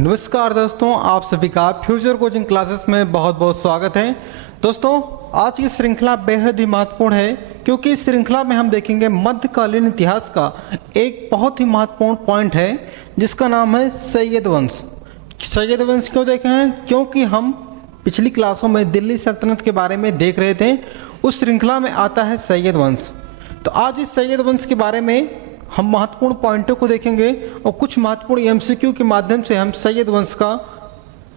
नमस्कार दोस्तों, आप सभी का फ्यूचर कोचिंग क्लासेस में बहुत बहुत स्वागत है। दोस्तों, आज की श्रृंखला बेहद ही महत्वपूर्ण है क्योंकि इस श्रृंखला में हम देखेंगे मध्यकालीन इतिहास का एक बहुत ही महत्वपूर्ण पॉइंट है जिसका नाम है सैयद वंश। सैयद वंश क्यों देखे हैं? क्योंकि हम पिछली क्लासों में दिल्ली सल्तनत के बारे में देख रहे थे। उस श्रृंखला में आता है सैयद वंश। तो आज इस सैयद वंश के बारे में हम महत्वपूर्ण पॉइंटों को देखेंगे और कुछ महत्वपूर्ण एमसीक्यू के माध्यम से हम सैयद वंश का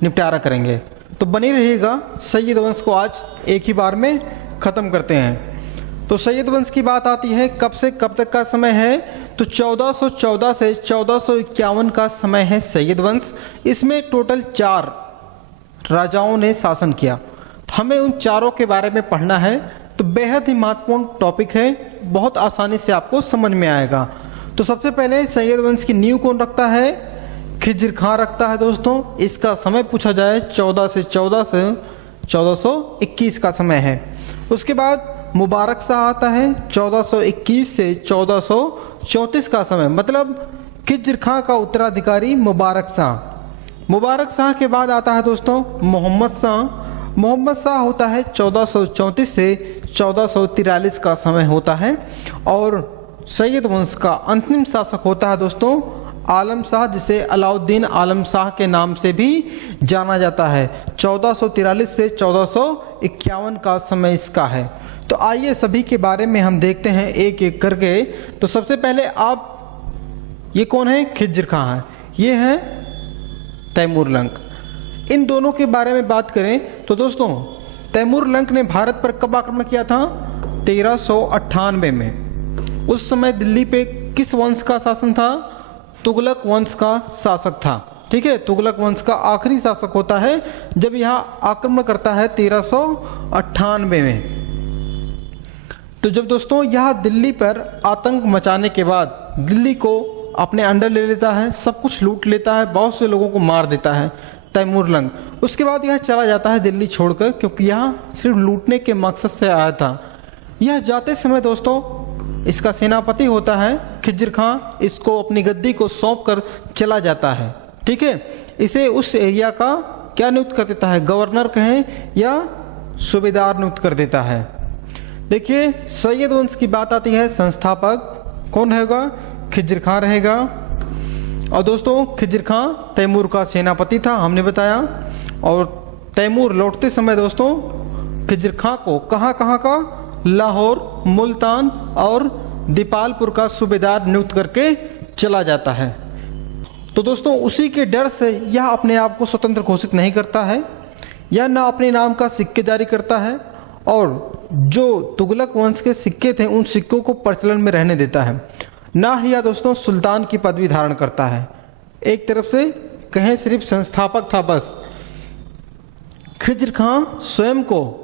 निपटारा करेंगे। तो बनी रहिएगा, सैयद वंश को आज एक ही बार में ख़त्म करते हैं। तो सैयद वंश की बात आती है कब से कब तक का समय है, तो 1414 से 1451 का समय है सैयद वंश। इसमें टोटल 4 राजाओं ने शासन किया। तो हमें उन चारों के बारे में पढ़ना है। तो बेहद ही महत्वपूर्ण टॉपिक है, बहुत आसानी से आपको समझ में आएगा। तो सबसे पहले सैयद वंश की नींव कौन रखता है? खिज्र खां रखता है। दोस्तों, इसका समय पूछा जाए 14 से 1421 का समय है। उसके बाद मुबारक शाह आता है 1421 से 1434 का समय, मतलब खिज्र खां का उत्तराधिकारी मुबारक शाह। मुबारक शाह के बाद आता है दोस्तों मोहम्मद शाह। मोहम्मद शाह होता है 1434 से 1443 का समय होता है। और सैयद वंश का अंतिम शासक होता है दोस्तों आलम शाह, जिसे अलाउद्दीन आलम शाह के नाम से भी जाना जाता है। 1443 से 1451 का समय इसका है। तो आइए सभी के बारे में हम देखते हैं एक एक करके। तो सबसे पहले ये कौन है? खिज्र खां है। ये है तैमूर लंक। इन दोनों के बारे में बात करें तो दोस्तों तैमूर लंक ने भारत पर कब आक्रमण किया था? 1398 में। उस समय दिल्ली पे किस वंश का शासन था? तुगलक वंश का शासक था। ठीक है, तुगलक वंश का आखिरी शासक होता है जब यहाँ आक्रमण करता है 1398 में। तो जब दोस्तों यह दिल्ली पर आतंक मचाने के बाद दिल्ली को अपने अंडर ले लेता है, सब कुछ लूट लेता है, बहुत से लोगों को मार देता है तैमूर लंक। उसके बाद यह चला जाता है दिल्ली छोड़कर, क्योंकि यहाँ सिर्फ लूटने के मकसद से आया था। यह जाते समय दोस्तों इसका सेनापति होता है खिज्र खां, इसको अपनी गद्दी को सौंप कर चला जाता है। ठीक है, इसे उस एरिया का क्या नियुक्त कर देता है? गवर्नर कहें या सूबेदार नियुक्त कर देता है। देखिए, सैयद वंश की बात आती है, संस्थापक कौन रहेगा? खिज्र खां रहेगा। और दोस्तों खिज्र खां तैमूर का सेनापति था, हमने बताया। और तैमूर लौटते समय दोस्तों खिज्र खां को कहाँ का लाहौर, मुल्तान और दीपालपुर का सूबेदार नियुक्त करके चला जाता है। तो दोस्तों उसी के डर से यह अपने आप को स्वतंत्र घोषित नहीं करता है, यह ना अपने नाम का सिक्के जारी करता है, और जो तुगलक वंश के सिक्के थे उन सिक्कों को प्रचलन में रहने देता है। ना ही यह दोस्तों सुल्तान की पदवी धारण करता है। एक तरफ से कहें सिर्फ संस्थापक था बस। खिज्र खां स्वयं को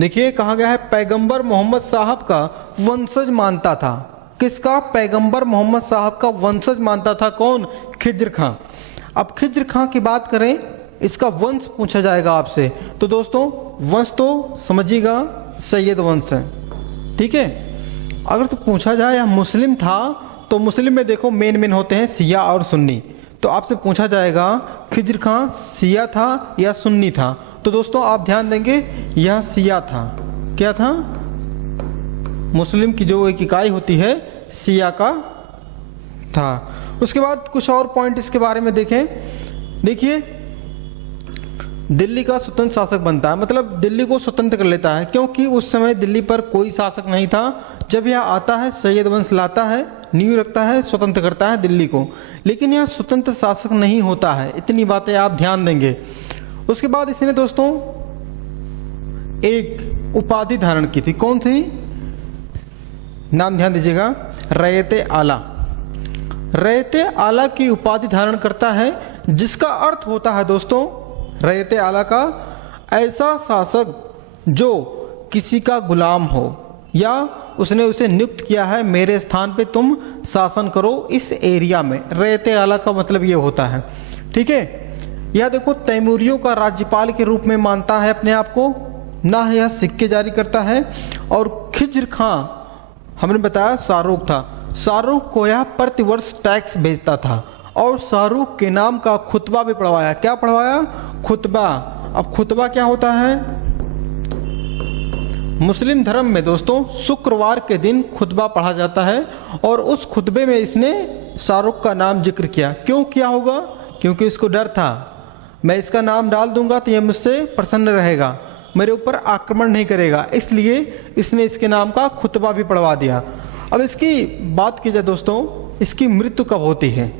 देखिए कहा गया है पैगंबर मोहम्मद साहब का वंशज मानता था। किसका? पैगंबर मोहम्मद साहब का वंशज मानता था। कौन? खिज्र खां। अब खिज्र खां की बात करें, इसका वंश पूछा जाएगा आपसे, तो दोस्तों वंश तो समझिएगा सैयद वंश है। ठीक है, अगर तो पूछा जाए या मुस्लिम था, तो मुस्लिम में देखो मेन होते हैं शिया और सुन्नी। तो आपसे पूछा जाएगा खिज्र खां शिया था या सुन्नी था, तो दोस्तों आप ध्यान देंगे यह शिया था। क्या था? मुस्लिम की जो एक इकाई होती है शिया का था। उसके बाद कुछ और पॉइंट इसके बारे में देखें। देखिए, दिल्ली का स्वतंत्र शासक बनता है, मतलब दिल्ली को स्वतंत्र कर लेता है, क्योंकि उस समय दिल्ली पर कोई शासक नहीं था। जब यह आता है सैयद वंश लाता है, नींव रखता है, स्वतंत्र करता है दिल्ली को, लेकिन यह स्वतंत्र शासक नहीं होता है। इतनी बातें आप ध्यान देंगे। उसके बाद इसने दोस्तों एक उपाधि धारण की थी। कौन थी? नाम ध्यान दीजिएगा, रैयत आला। रैयत आला की उपाधि धारण करता है, जिसका अर्थ होता है दोस्तों रैयत आला का ऐसा शासक जो किसी का गुलाम हो, या उसने उसे नियुक्त किया है मेरे स्थान पे तुम शासन करो इस एरिया में। रैयत आला का मतलब ये होता है। ठीक है, यह देखो तैमूरियों का राज्यपाल के रूप में मानता है अपने आप को, ना यह सिक्के जारी करता है। और खिज्र खां हमने बताया शाहरुख था, शाहरुख को यह प्रतिवर्ष टैक्स भेजता था। और शाहरुख के नाम का खुतबा भी पढ़वाया। क्या पढ़वाया? खुतबा। अब खुतबा क्या होता है? मुस्लिम धर्म में दोस्तों शुक्रवार के दिन खुतबा पढ़ा जाता है और उस खुतबे में इसने शाहरुख का नाम जिक्र किया। क्यों किया होगा? क्योंकि इसको डर था, मैं इसका नाम डाल दूंगा तो ये मुझसे प्रसन्न रहेगा, मेरे ऊपर आक्रमण नहीं करेगा, इसलिए इसने इसके नाम का खुतबा भी पढ़वा दिया। अब इसकी बात की जाए दोस्तों, इसकी मृत्यु कब होती है?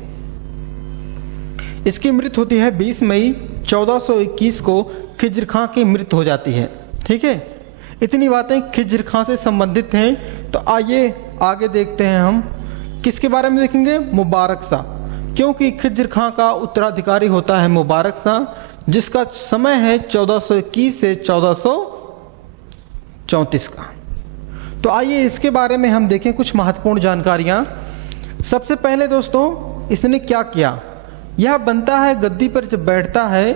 इसकी मृत्यु होती है 20 मई 1421 को खिज्र खां की मृत्यु हो जाती है। ठीक है, इतनी बातें खिज्र खां से संबंधित हैं। तो आइए आगे देखते हैं हम किसके बारे में देखेंगे? मुबारक शाह। क्योंकि खिज्र खां का उत्तराधिकारी होता है मुबारक शाह, जिसका समय है 1421 से 1434 का। तो आइए इसके बारे में हम देखें कुछ महत्वपूर्ण जानकारियां। सबसे पहले दोस्तों इसने क्या किया? यह बनता है गद्दी पर जब बैठता है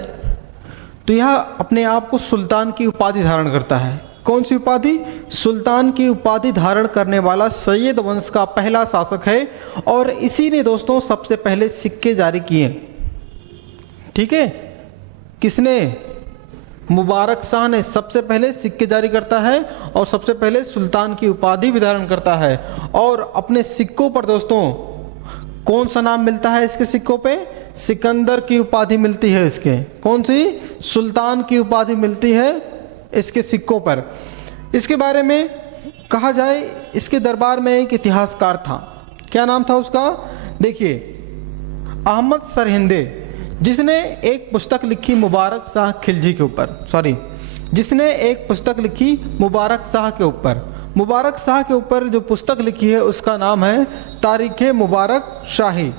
तो यह अपने आप को सुल्तान की उपाधि धारण करता है। कौन सी उपाधि? सुल्तान की उपाधि धारण करने वाला सैयद वंश का पहला शासक है और इसी ने दोस्तों सबसे पहले सिक्के जारी किए। ठीक है, किसने? मुबारक शाह ने सबसे पहले सिक्के जारी करता है और सबसे पहले सुल्तान की उपाधि भी धारण करता है। और अपने सिक्कों पर दोस्तों कौन सा नाम मिलता है? इसके सिक्कों पे सिकंदर की उपाधि मिलती है। इसके कौन सी? सुल्तान की उपाधि मिलती है इसके सिक्कों पर। इसके बारे में कहा जाए, इसके दरबार में एक इतिहासकार था। क्या नाम था उसका? देखिए, अहमद सरहिंदे, जिसने एक पुस्तक लिखी मुबारक शाह खिलजी के ऊपर, जिसने एक पुस्तक लिखी मुबारक शाह के ऊपर। मुबारक शाह के ऊपर जो पुस्तक लिखी है उसका नाम है तारीख़ मुबारक शाही।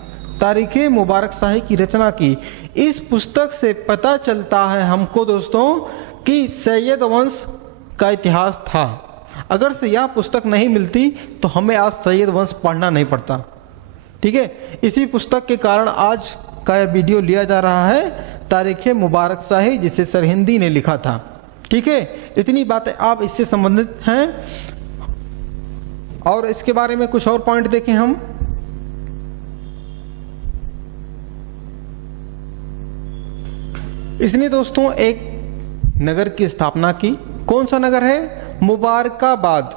तारीख़ मुबारक शाही की रचना की। इस पुस्तक से पता चलता है हमको दोस्तों कि सैयद वंश का इतिहास था। अगर से यह पुस्तक नहीं मिलती तो हमें आज सैयद वंश पढ़ना नहीं पड़ता। ठीक है, इसी पुस्तक के कारण आज का यह वीडियो लिया जा रहा है, तारीख़ मुबारक शाही, जिसे सरहिंदी ने लिखा था। ठीक है, इतनी बातें आप इससे संबंधित हैं। और इसके बारे में कुछ और पॉइंट देखें हम। इसने दोस्तों एक नगर की स्थापना की। कौन सा नगर है? मुबारकाबाद।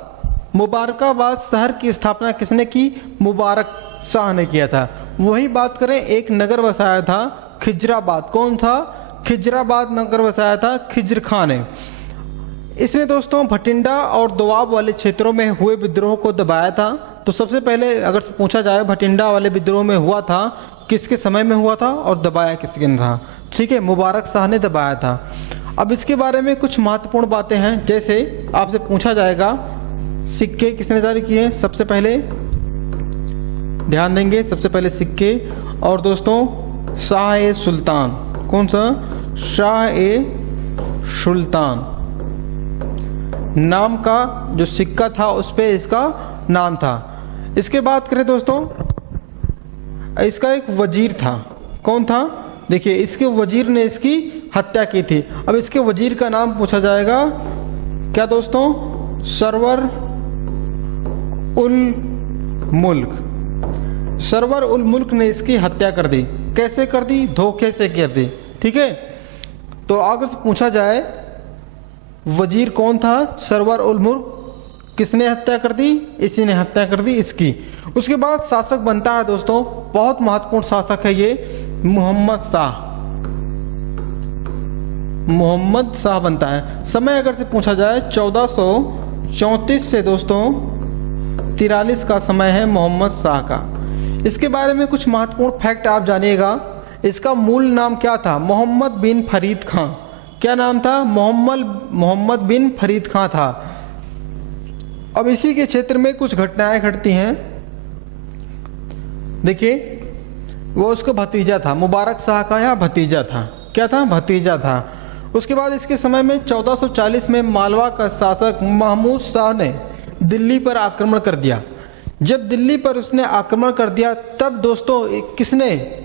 मुबारकाबाद शहर की स्थापना किसने की? मुबारक शाह ने किया था। वही बात करें, एक नगर बसाया था खिजराबाद। कौन था? खिजराबाद नगर बसाया था खिज्र खां ने। इसने दोस्तों भटिंडा और दोआब वाले क्षेत्रों में हुए विद्रोह को दबाया था। तो सबसे पहले अगर पूछा जाए भटिंडा वाले विद्रोह में हुआ था, किसके समय में हुआ था और दबाया किसके ने था? ठीक है, मुबारक शाह ने दबाया था। अब इसके बारे में कुछ महत्वपूर्ण बातें हैं। जैसे आपसे पूछा जाएगा सिक्के किसने जारी किए? सबसे पहले ध्यान देंगे, सबसे पहले सिक्के। और दोस्तों शाह ए सुल्तान। कौन सा? शाह ए सुल्तान नाम का जो सिक्का था उस पे इसका नाम था। इसके बाद करें दोस्तों, इसका एक वजीर था। कौन था? देखिए, इसके वजीर ने इसकी हत्या की थी। अब इसके वजीर का नाम पूछा जाएगा क्या दोस्तों? सरवर उल मुल्क। सरवर उल मुल्क ने इसकी हत्या कर दी। कैसे कर दी? धोखे से कर दी। ठीक है, तो अगर से पूछा जाए वजीर कौन था? सरवर उल मुल्क। किसने हत्या कर दी? इसी ने हत्या कर दी इसकी। उसके बाद शासक बनता है दोस्तों, बहुत महत्वपूर्ण शासक है ये, मोहम्मद शाह। मोहम्मद शाह बनता है। समय अगर से पूछा जाए 1434 से दोस्तों 43 का समय है मोहम्मद शाह का। इसके बारे में कुछ महत्वपूर्ण फैक्ट आप जानिएगा। इसका मूल नाम क्या था? मोहम्मद बिन फरीद खां। क्या नाम था? मोहम्मद बिन फरीद खां था। अब इसी के क्षेत्र में कुछ घटनाएं घटती हैं। देखिए, वो उसका भतीजा था, मुबारक शाह का यहाँ भतीजा था। क्या था? भतीजा था। उसके बाद इसके समय में 1440 में मालवा का शासक महमूद शाह ने दिल्ली पर आक्रमण कर दिया। जब दिल्ली पर उसने आक्रमण कर दिया तब दोस्तों किसने?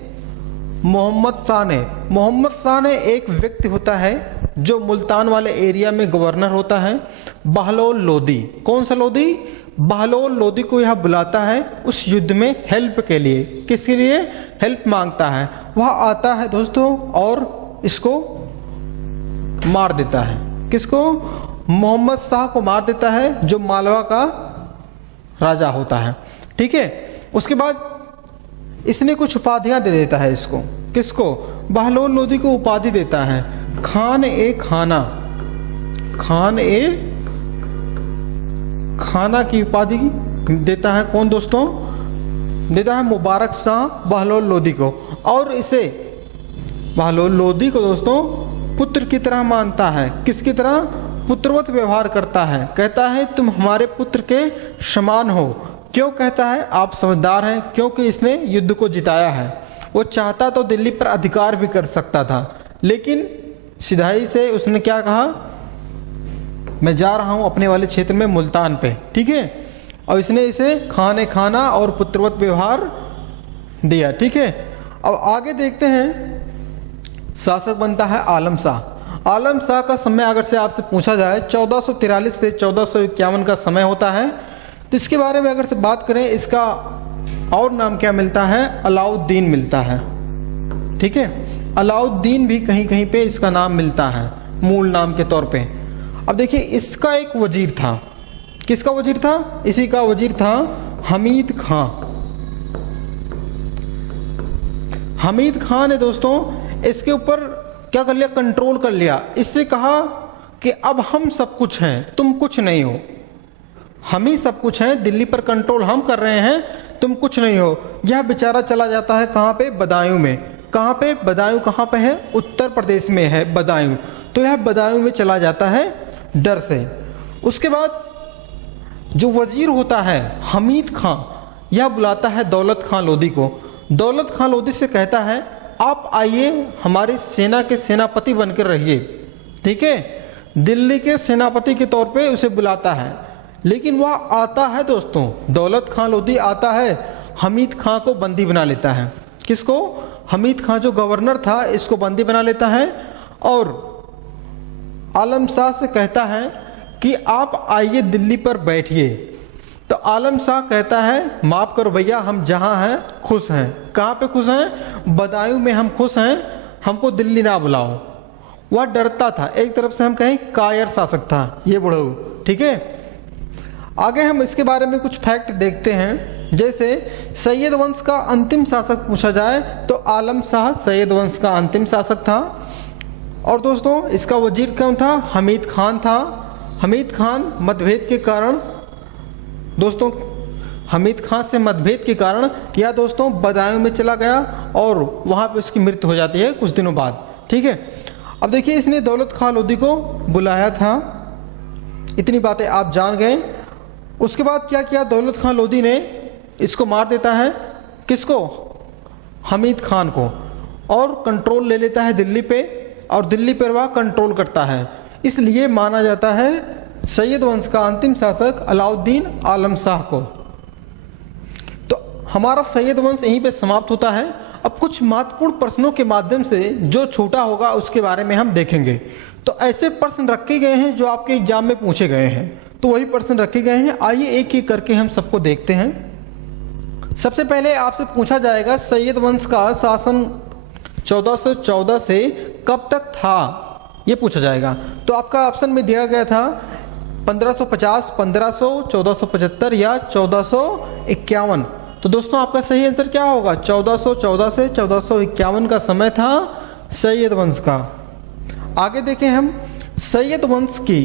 मोहम्मद शाह ने एक व्यक्ति होता है जो मुल्तान वाले एरिया में गवर्नर होता है, बहलोल लोदी। कौन सा लोदी? बहलोल लोदी को यह बुलाता है उस युद्ध में हेल्प के लिए। किसके लिए हेल्प मांगता है? वह आता है दोस्तों और इसको मार देता है। किसको? मोहम्मद शाह को मार देता है, जो मालवा का राजा होता है। ठीक है, उसके बाद इसने कुछ उपाधियां दे देता है इसको। किसको? बहलोल लोदी को उपाधि देता है खान ए खाना। खान ए खाना की उपाधि देता है। कौन दोस्तों? देता है मुबारक शाह बहलोल लोदी को। और इसे बहलोल लोदी को दोस्तों पुत्र की तरह मानता है। किसकी तरह? पुत्रवत व्यवहार करता है। कहता है तुम हमारे पुत्र के समान हो। क्यों कहता है? आप समझदार हैं, क्योंकि इसने युद्ध को जिताया है। वो चाहता तो दिल्ली पर अधिकार भी कर सकता था, लेकिन सिधाई से उसने क्या कहा? मैं जा रहा हूं अपने वाले क्षेत्र में मुल्तान पे। ठीक है, और इसने इसे खाने खाना और पुत्रवत व्यवहार दिया। ठीक है, अब आगे देखते हैं। शासक बनता है आलम शाह। आलम शाह का समय अगर से आपसे पूछा जाए 1443 से 1451 का समय होता है। तो इसके बारे में अगर से बात करें, इसका और नाम क्या मिलता है? अलाउद्दीन मिलता है। ठीक है, अलाउद्दीन भी कहीं कहीं पे इसका नाम मिलता है मूल नाम के तौर पे। अब देखिए, इसका एक वजीर था। किसका वजीर था? इसी का वजीर था हमीद खां। हमीद खां ने दोस्तों इसके ऊपर क्या कर लिया? कंट्रोल कर लिया। इससे कहा कि अब हम सब कुछ हैं, तुम कुछ नहीं हो। हम ही सब कुछ हैं, दिल्ली पर कंट्रोल हम कर रहे हैं, तुम कुछ नहीं हो। यह बेचारा चला जाता है कहाँ पे? बदायूं में। कहाँ पे? बदायूं कहाँ पे है? उत्तर प्रदेश में है बदायूं। तो यह बदायूं में चला जाता है डर से। उसके बाद जो वजीर होता है हमीद खां, यह बुलाता है दौलत खां लोदी को। दौलत खां लोदी से कहता है आप आइए हमारी सेना के सेनापति बनकर रहिए। ठीक है, दिल्ली के सेनापति के तौर पे उसे बुलाता है। लेकिन वह आता है दोस्तों, दौलत खां लोदी आता है, हमीद खां को बंदी बना लेता है। किसको? हमीद खां जो गवर्नर था, इसको बंदी बना लेता है और आलम शाह से कहता है कि आप आइए दिल्ली पर बैठिए। तो आलम शाह कहता है माफ करो भैया, हम जहाँ हैं खुश हैं। कहाँ पे खुश हैं? बदायूं में हम खुश हैं, हमको दिल्ली ना बुलाओ। वह डरता था, एक तरफ से हम कहें कायर शासक था ये बुढ़ऊ। ठीक है, आगे हम इसके बारे में कुछ फैक्ट देखते हैं। जैसे सैयद वंश का अंतिम शासक पूछा जाए तो आलम शाह सैयद वंश का अंतिम शासक था। और दोस्तों इसका वजीर कौन था? हमीद खान था। हमीद खान मतभेद के कारण दोस्तों, हमीद खान से मतभेद के कारण यह दोस्तों बदायूं में चला गया और वहाँ पे उसकी मृत्यु हो जाती है कुछ दिनों बाद। ठीक है, अब देखिए इसने दौलत खां लोदी को बुलाया था। इतनी बातें आप जान गए। उसके बाद क्या किया? दौलत खां लोदी ने इसको मार देता है। किसको? हमीद खान को। और कंट्रोल ले लेता है दिल्ली पे, और दिल्ली पर वह कंट्रोल करता है। इसलिए माना जाता है सैयद वंश का अंतिम शासक अलाउद्दीन आलम शाह को। तो हमारा सैयद वंश यहीं पे समाप्त होता है। अब कुछ महत्वपूर्ण प्रश्नों के माध्यम से जो छोटा होगा उसके बारे में हम देखेंगे। तो ऐसे प्रश्न रखे गए हैं जो आपके एग्जाम में पूछे गए हैं, तो वही प्रश्न रखे गए हैं। आइए एक एक करके हम सबको देखते हैं। सबसे पहले आपसे पूछा जाएगा सैयद वंश का शासन 1414 से कब तक था, ये पूछा जाएगा। तो आपका ऑप्शन में दिया गया था 1550, 1500, 1475 या 1451। तो दोस्तों आपका सही आंसर क्या होगा? 1414 से 1451 का समय था सैयद वंश का। आगे देखें हम, सैयद वंश की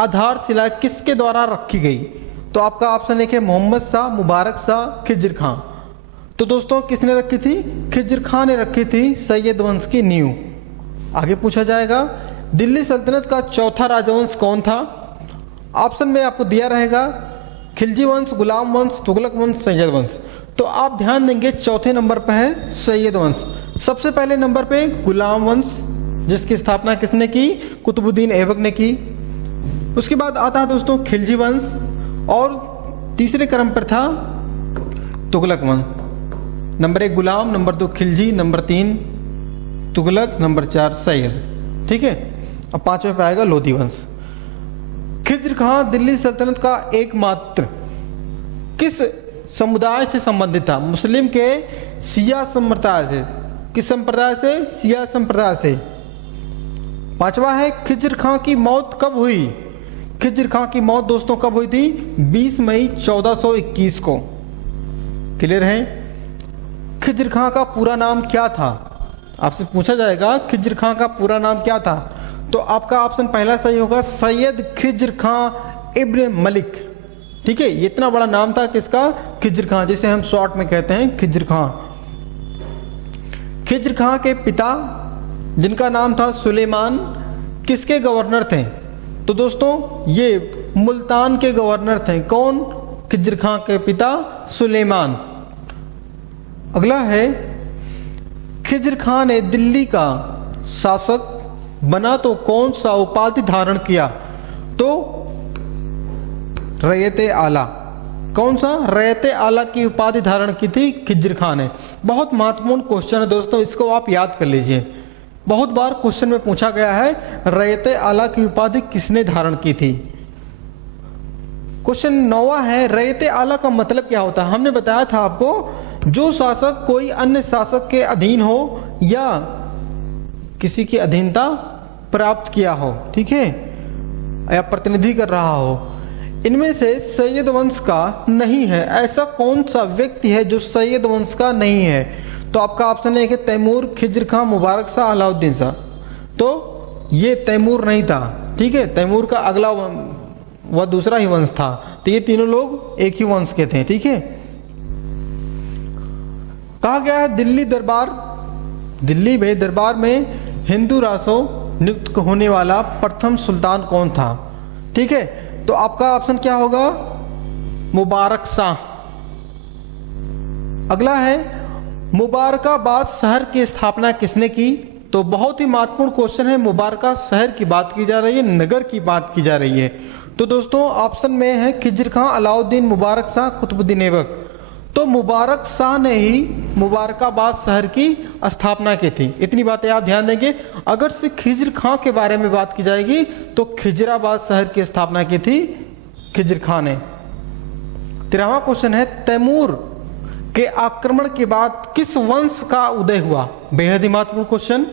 आधारशिला किसके द्वारा रखी गई? तो आपका ऑप्शन एक है मोहम्मद शाह, मुबारक शाह, खिज्र खां। तो दोस्तों किसने रखी थी? खिज्र खां ने रखी थी सैयद वंश की नींव। आगे पूछा जाएगा दिल्ली सल्तनत का चौथा राजवंश कौन था? ऑप्शन में आपको दिया रहेगा खिलजी वंश, गुलाम वंश, तुगलक वंश, सैयद वंश। तो आप ध्यान देंगे चौथे नंबर पर है सैयद वंश। सबसे पहले नंबर पे गुलाम वंश, जिसकी स्थापना किसने की? कुतुबुद्दीन ऐबक ने की। उसके बाद आता है दोस्तों खिलजी वंश, और तीसरे क्रम पर था तुगलक वंश। Number 1 Ghulam, number 2 Khilji, number 3 Tughlaq, number 4 Sayyid. ठीक है, अब पांचवें पे आएगा लोधी वंश। खिज्र खां दिल्ली सल्तनत का एकमात्र किस समुदाय से संबंधित था? मुस्लिम के शिया संप्रदाय से। किस संप्रदाय से? शिया संप्रदाय से। पांचवा है खिज्र खां की मौत कब हुई? खिज्र खां की मौत दोस्तों कब हुई थी? 20 मई 1421 को। क्लियर है? खिज्र खां का पूरा नाम क्या था? आपसे पूछा जाएगा खिज्र खां का पूरा नाम क्या था, तो आपका ऑप्शन पहला सही होगा, सैयद खिज्र खां इब्न मलिक। ठीक है, ये इतना बड़ा नाम था किसका? खिज्र खां, जिसे हम शॉर्ट में कहते हैं खिज्र खां। खिज्र खां के पिता जिनका नाम था सुलेमान, किसके गवर्नर थे? तो दोस्तों ये मुल्तान के गवर्नर थे। कौन? खिज्र खां के पिता सुलेमान। अगला है खिज्र खां ने दिल्ली का शासक बना तो कौन सा उपाधि धारण किया? तो रैयते आला। कौन सा? रैयते आला की उपाधि धारण की थी खिज्र खां ने। बहुत महत्वपूर्ण क्वेश्चन है दोस्तों, इसको आप याद कर लीजिए। बहुत बार क्वेश्चन में पूछा गया है रैयते आला की उपाधि किसने धारण की थी। क्वेश्चन 9वां है रैयते आला का मतलब क्या होता है? हमने बताया था आपको, जो शासक कोई अन्य शासक के अधीन हो या किसी की अधीनता प्राप्त किया हो, ठीक है, या प्रतिनिधि कर रहा हो। इनमें से सैयद वंश का नहीं है। ऐसा कौन सा व्यक्ति है जो सैयद वंश का नहीं है? तो आपका ऑप्शन है कि तैमूर, खिज्र खां, मुबारक शाह, अलाउद्दीन शाह। तो ये तैमूर नहीं था, ठीक है, तैमूर का अगला वह दूसरा ही वंश था। तो ये तीनों लोग एक ही वंश के थे। ठीक है, कहा गया है दिल्ली में दरबार में हिंदू रासों नियुक्त होने वाला प्रथम सुल्तान कौन था? ठीक है, तो आपका ऑप्शन क्या होगा? मुबारक शाह। अगला है मुबारकाबाद शहर की स्थापना किसने की? तो बहुत ही महत्वपूर्ण क्वेश्चन है। मुबारका शहर की बात की जा रही है, नगर की बात की जा रही है। तो दोस्तों ऑप्शन में है खिज्र खां, अलाउद्दीन, मुबारक शाह, कुतुबुद्दीन ऐबक। तो मुबारक शाह ने ही मुबारकाबाद शहर की स्थापना की थी। इतनी बातें आप ध्यान देंगे। अगर से खिज्र खां के बारे में बात की जाएगी तो खिजराबाद शहर की स्थापना की थी खिज्र खां ने। 13वां क्वेश्चन है तैमूर के आक्रमण के बाद किस वंश का उदय हुआ? बेहद ही महत्वपूर्ण क्वेश्चन।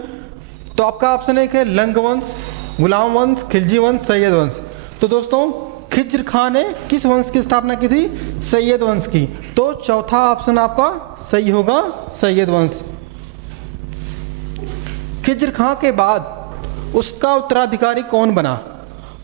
तो आपका ऑप्शन एक है लंग वंश, गुलाम वंश, खिलजी वंश, सैयद वंश। तो दोस्तों खिज्र खां ने किस वंश की स्थापना की थी? सैयद वंश की। तो चौथा ऑप्शन आपका सही होगा, सैयद वंश। खिज्र खां के बाद उसका उत्तराधिकारी कौन बना?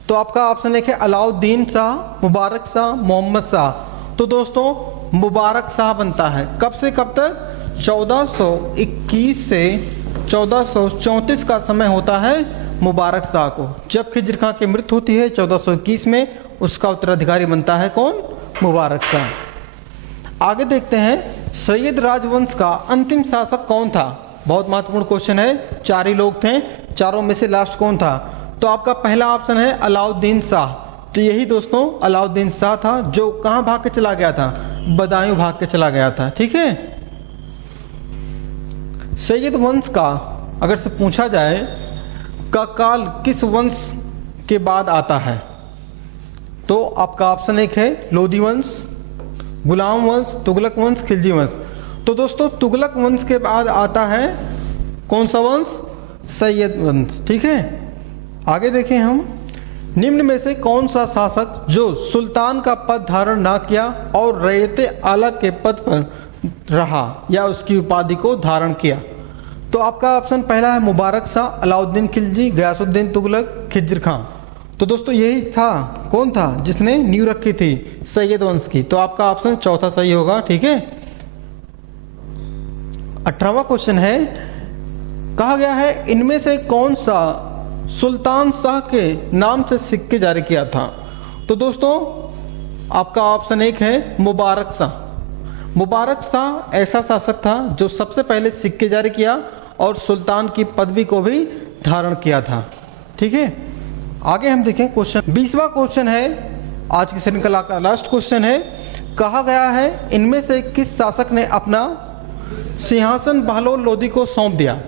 तो आपका ऑप्शन एक है अलाउद्दीन शाह, मुबारक शाह, मोहम्मद शाह। तो दोस्तों मुबारक शाह बनता है। कब से कब तक? 1421 से 1434 का समय होता है मुबारक शाह को। जब खिज्र खां की मृत्यु होती है 1421 में, उसका उत्तराधिकारी बनता है कौन? मुबारक शाह। आगे देखते हैं सैयद राजवंश का अंतिम शासक कौन था? बहुत महत्वपूर्ण क्वेश्चन है। 4 ही लोग थे, चारों में से लास्ट कौन था? तो आपका पहला ऑप्शन है अलाउद्दीन शाह। तो यही दोस्तों अलाउद्दीन शाह था, जो कहां भाग के चला गया था? बदायूं भाग के चला गया था। ठीक है, सैयद वंश का अगर से पूछा जाए का काल किस वंश के बाद आता है? तो आपका ऑप्शन एक है लोधी वंश, गुलाम वंश, तुगलक वंश, खिलजी वंश। तो दोस्तों तुगलक वंश के बाद आता है कौन सा वंश? सैयद वंश। ठीक है, आगे देखें हम, निम्न में से कौन सा शासक जो सुल्तान का पद धारण ना किया और रैयते आला के पद पर रहा या उसकी उपाधि को धारण किया? तो आपका ऑप्शन पहला है मुबारक शाह, अलाउद्दीन खिलजी, गयासुद्दीन तुगलक, खिज्र खां। तो दोस्तों यही था, कौन था जिसने नींव रखी थी सैयद वंश की? तो आपका ऑप्शन चौथा सही होगा। ठीक है, 18वां क्वेश्चन है, कहा गया है इनमें से कौन सा सुल्तान शाह के नाम से सिक्के जारी किया था? तो दोस्तों आपका ऑप्शन एक है मुबारक शाह। मुबारक शाह ऐसा शासक था जो सबसे पहले सिक्के जारी किया और सुल्तान की पदवी को भी धारण किया था। ठीक है, आगे हम देखें क्वेश्चन 20वां क्वेश्चन है, आज की श्रृंखला का लास्ट क्वेश्चन है। कहा गया है इनमें से किस शासक ने अपना सिंहासन बहलोल लोदी को सौंप दिया?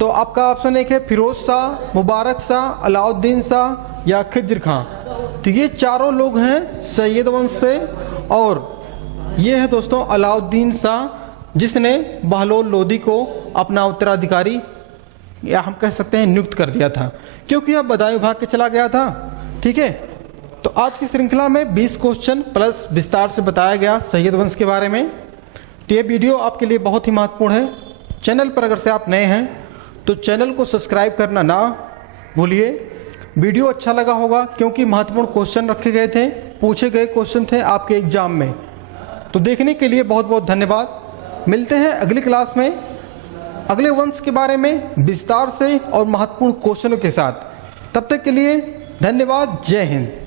तो आपका ऑप्शन एक है फिरोज शाह, मुबारक शाह, अलाउद्दीन शाह या खिज्र खां। तो ये चारों लोग हैं सैयद वंश थे और ये है दोस्तों अलाउद्दीन शाह, जिसने बहलोल लोदी को अपना उत्तराधिकारी या हम कह सकते हैं नियुक्त कर दिया था, क्योंकि अब बदायूं भाग के चला गया था। ठीक है, तो आज की श्रृंखला में 20 क्वेश्चन प्लस विस्तार से बताया गया सैयद वंश के बारे में। तो ये वीडियो आपके लिए बहुत ही महत्वपूर्ण है। चैनल पर अगर से आप नए हैं तो चैनल को सब्सक्राइब करना ना भूलिए। वीडियो अच्छा लगा होगा क्योंकि महत्वपूर्ण क्वेश्चन रखे गए थे, पूछे गए क्वेश्चन थे आपके एग्जाम में। तो देखने के लिए बहुत बहुत धन्यवाद। मिलते हैं अगली क्लास में अगले वंश के बारे में विस्तार से और महत्वपूर्ण क्वेश्चनों के साथ। तब तक के लिए धन्यवाद। जय हिंद।